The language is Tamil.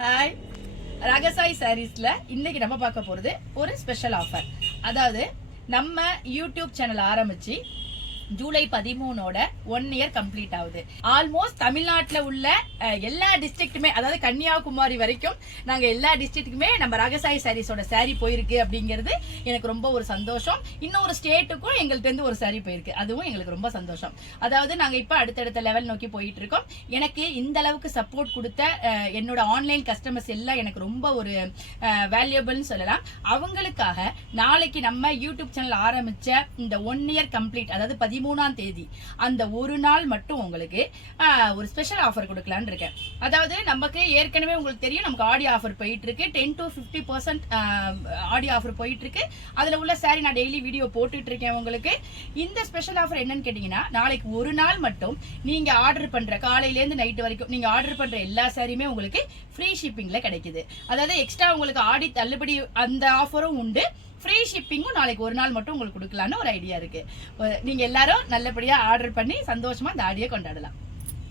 ஹாய், ரகசாய் சாரீஸ்ல இன்னைக்கு நம்ம பார்க்க போறது ஒரு ஸ்பெஷல் ஆஃபர். அதாவது நம்ம யூடியூப் சேனல் ஆரம்பிச்சு ஜூலை 13 1 இயர் கம்ப்ளீட் ஆகுது. ஆல்மோஸ்ட் தமிழ்நாட்டில் உள்ள எல்லா டிஸ்ட்ரிக்ட்டுமே, அதாவது கன்னியாகுமரி வரைக்கும் நாங்க எல்லா டிஸ்ட்ரிக்ட்டுக்குமே நம்ம ரகசாய் சாரீஸோட சாரி போயிருக்கு அப்படிங்கிறது எனக்கு ரொம்ப ஒரு சந்தோஷம். இன்னொரு ஸ்டேட்டுக்கும் எங்கள்கிட்ட இருந்து ஒரு சாரி போயிருக்கு, அதுவும் எங்களுக்கு ரொம்ப சந்தோஷம். அதாவது நாங்க இப்ப அடுத்தடுத்த லெவல் நோக்கி போயிட்டு இருக்கோம். எனக்கு இந்த அளவுக்கு சப்போர்ட் கொடுத்த என்னோட ஆன்லைன் கஸ்டமர்ஸ் எல்லாம் எனக்கு ரொம்ப ஒரு வேல்யூபிள்னு சொல்லலாம். அவங்களுக்காக நாளைக்கு நம்ம யூடியூப் சேனல் ஆரம்பிச்ச இந்த 1 இயர் கம்ப்ளீட், அதாவது 13ஆம் தேதி அந்த ஒரு நாள் மட்டும் உங்களுக்கு ஒரு ஸ்பெஷல் ஆஃபர் கொடுக்கலான்னு இருக்கேன். அதாவது நமக்கு ஏற்கனவே உங்களுக்கு தெரியும், நமக்கு ஆடி ஆஃபர் போயிட்டு இருக்கு. 10 to 50% ஆடி ஆஃபர் போயிட்டு இருக்கு. அதுல உள்ள சாரி நான் டெய்லி வீடியோ போட்டுட்டு இருக்கேன். உங்களுக்கு இந்த ஸ்பெஷல் ஆஃபர் என்னன்னு கேட்டீங்கன்னா, நாளைக்கு ஒரு நாள் மட்டும் நீங்க ஆர்டர் பண்ற காலையில இருந்து நைட் வரைக்கும் நீங்க ஆர்டர் பண்ற எல்லா சாரியுமே உங்களுக்கு ஃப்ரீ ஷிப்பிங்ல கிடைக்குது. அதாவது எக்ஸ்ட்ரா உங்களுக்கு ஆடி தள்ளுபடி அந்த ஆஃபரும் உண்டு. ஃப்ரீ ஷிப்பிங்கும் நாளைக்கு ஒரு நாள் மட்டும் உங்களுக்கு கொடுக்கலான்னு ஒரு ஐடியா இருக்கு. நீங்க எல்லாரும் நல்லபடியா ஆர்டர் பண்ணி சந்தோஷமா இந்த ஆடியை கொண்டாடலாம்.